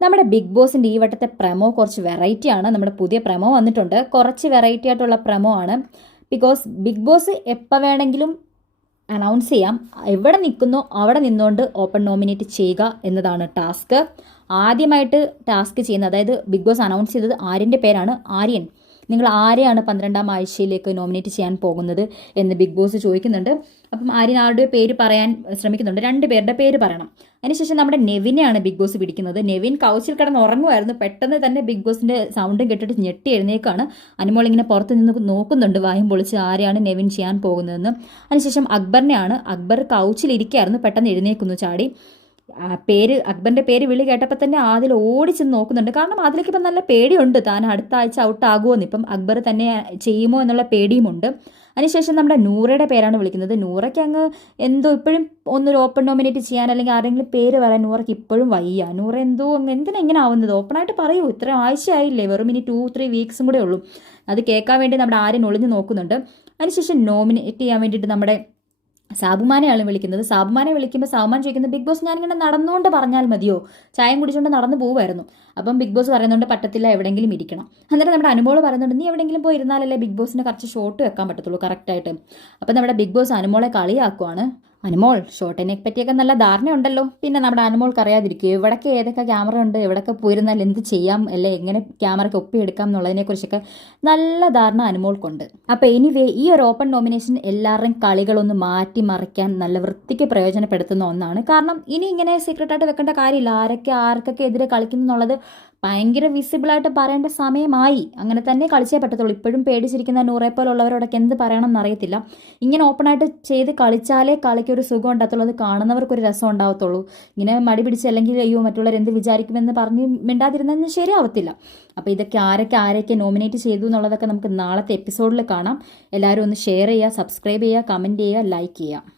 നമ്മുടെ ബിഗ് ബോസിൻ്റെ ഈ വട്ടത്തെ പ്രമോ കുറച്ച് വെറൈറ്റി ആണ്. നമ്മുടെ പുതിയ പ്രമോ വന്നിട്ടുണ്ട്. കുറച്ച് വെറൈറ്റി ആയിട്ടുള്ള പ്രമോ ആണ്. ബിക്കോസ് ബിഗ് ബോസ് എപ്പോൾ വേണമെങ്കിലും അനൗൺസ് ചെയ്യാം. എവിടെ നിൽക്കുന്നോ അവിടെ നിന്നുകൊണ്ട് ഓപ്പൺ നോമിനേറ്റ് ചെയ്യുക എന്നതാണ് ടാസ്ക്. ആദ്യമായിട്ട് ടാസ്ക് ചെയ്യുന്നത്, അതായത് ബിഗ് ബോസ് അനൗൺസ് ചെയ്തത് ആര്യൻ്റെ പേരാണ്. ആര്യൻ, നിങ്ങൾ ആരെയാണ് 12ാം ആഴ്ചയിലേക്ക് നോമിനേറ്റ് ചെയ്യാൻ പോകുന്നത് എന്ന് ബിഗ് ബോസ് ചോദിക്കുന്നുണ്ട്. അപ്പം ആര്യൻ ആരുടെ പേര് പറയാൻ ശ്രമിക്കുന്നുണ്ട്. 2 പേരുടെ പേര് പറയണം. അതിനുശേഷം നമ്മുടെ നെവിനെയാണ് ബിഗ് ബോസ് പിടിക്കുന്നത്. നെവിൻ കൗച്ചിൽ കിടന്ന് ഉറങ്ങുമായിരുന്നു. പെട്ടെന്ന് തന്നെ ബിഗ് ബോസിൻ്റെ സൗണ്ടും കേട്ടിട്ട് ഞെട്ടി എഴുന്നേക്കാണ്. അനുമോൾ ഇങ്ങനെ പുറത്ത് നിന്ന് നോക്കുന്നുണ്ട്, വായും പൊളിച്ച് ആരെയാണ് നെവിൻ ചെയ്യാൻ പോകുന്നതെന്ന്. അതിനുശേഷം അക്ബർ കൗച്ചിലിരിക്കുകയായിരുന്നു. പെട്ടെന്ന് എഴുന്നേക്കുന്നു ചാടി. അക്ബറിൻ്റെ പേര് വിളി കേട്ടപ്പോൾ തന്നെ ആദിൽ ഓടിച്ചെന്ന് നോക്കുന്നുണ്ട്. കാരണം അതിലേക്ക് ഇപ്പം നല്ല പേടിയുണ്ട്, താൻ അടുത്ത ആഴ്ച ഔട്ടാകുമോയെന്ന്. ഇപ്പം അക്ബർ തന്നെ ചെയ്യുമോ എന്നുള്ള പേടിയുമുണ്ട്. അതിനുശേഷം നമ്മുടെ നൂറയുടെ പേരാണ് വിളിക്കുന്നത്. നൂറയ്ക്ക് അങ്ങ് എന്തോ ഇപ്പോഴും ഒന്നൊരു ഓപ്പൺ നോമിനേറ്റ് ചെയ്യാൻ അല്ലെങ്കിൽ ആരെങ്കിലും പേര് പറയാൻ നൂറയ്ക്ക് ഇപ്പോഴും വയ്യ. നൂറ എന്തോ എന്തിനാ ഇങ്ങനെ ആവുന്നത്? ഓപ്പണായിട്ട് പറയൂ, ഇത്ര ആഴ്ചയായില്ലേ, വെറും ഇനി 2-3 വീക്സും കൂടെ ഉള്ളൂ. അത് കേൾക്കാൻ വേണ്ടി നമ്മുടെ ആര്യൻ ഒളിഞ്ഞ് നോക്കുന്നുണ്ട്. അതിനുശേഷം നോമിനേറ്റ് ചെയ്യാൻ വേണ്ടിയിട്ട് നമ്മുടെ സാബുമാനെയാണ് വിളിക്കുന്നത്. സാബുമാനെ വിളിക്കുമ്പോൾ സാബുമാൻ ചോദിക്കുന്നത്, ബിഗ് ബോസ് ഞാനിങ്ങനെ നടന്നുകൊണ്ട് പറഞ്ഞാൽ മതിയോ? ചായം കുടിച്ചുകൊണ്ട് നടന്നു പോകുമായിരുന്നു. അപ്പം ബിഗ് ബോസ് പറയുന്നുണ്ട് പറ്റത്തില്ല, എവിടെയെങ്കിലും ഇരിക്കണം. അന്നേരം നമ്മുടെ അനുമോൾ പറയുന്നുണ്ട്, നീ എവിടെയെങ്കിലും പോയി ഇരുന്നാലല്ലേ ബിഗ് ബോസിന് കുറച്ച് ഷോട്ട് വെക്കാൻ പറ്റത്തുള്ളൂ കറക്റ്റായിട്ട്. അപ്പം നമ്മുടെ ബിഗ് ബോസ് അനുമോളെ കളിയാക്കുവാണ്. അനുമോൾ, ഷോട്ടിനെ പറ്റിയൊക്കെ നല്ല ധാരണയുണ്ടല്ലോ. പിന്നെ നമ്മുടെ അനുമോൾക്ക് അറിയാതിരിക്കും എവിടൊക്കെ ഏതൊക്കെ ക്യാമറ ഉണ്ട്, എവിടൊക്കെ പോയിരുന്നാൽ എന്ത് ചെയ്യാം, അല്ലെ എങ്ങനെ ക്യാമറയ്ക്ക് ഒപ്പിയെടുക്കാം എന്നുള്ളതിനെക്കുറിച്ചൊക്കെ നല്ല ധാരണ അനുമോൾക്കുണ്ട്. അപ്പോൾ എനിവേ, ഈ ഒരു ഓപ്പൺ നോമിനേഷൻ എല്ലാവരുടെയും കളികളൊന്ന് മാറ്റി മറിക്കാൻ നല്ല വൃത്തിക്ക് പ്രയോജനപ്പെടുത്തുന്ന ഒന്നാണ്. കാരണം ഇനി ഇങ്ങനെ സീക്രട്ടായിട്ട് വെക്കേണ്ട കാര്യമില്ല. ആർക്കൊക്കെ എതിരെ കളിക്കുന്നു എന്നുള്ളത് ഭയങ്കര വിസിബിളായിട്ട് പറയേണ്ട സമയമായി. അങ്ങനെ തന്നെ കളിച്ചേ പറ്റത്തുള്ളൂ. ഇപ്പോഴും പേടിച്ചിരിക്കുന്ന നൂറെ പോലുള്ളവരോടൊക്കെ എന്ത് പറയണം എന്നറിയത്തില്ല. ഇങ്ങനെ ഓപ്പണായിട്ട് ചെയ്ത് കളിച്ചാലേ കളിക്കൊരു സുഖം ഉണ്ടാകത്തുള്ളൂ, അത് കാണുന്നവർക്കൊരു രസം ഉണ്ടാകത്തുള്ളൂ. ഇങ്ങനെ മടി പിടിച്ച് അല്ലെങ്കിൽ അയ്യോ മറ്റുള്ളവർ എന്ത് വിചാരിക്കുമെന്ന് പറഞ്ഞ് മിണ്ടാതിരുന്നതെന്ന് ശരിയാവത്തില്ല. അപ്പോൾ ഇതൊക്കെ ആരൊക്കെ നോമിനേറ്റ് ചെയ്തു എന്നുള്ളതൊക്കെ നമുക്ക് നാളത്തെ എപ്പിസോഡിൽ കാണാം. എല്ലാവരും ഒന്ന് ഷെയർ ചെയ്യുക, സബ്സ്ക്രൈബ് ചെയ്യുക, കമൻറ്റ് ചെയ്യുക, ലൈക്ക് ചെയ്യുക.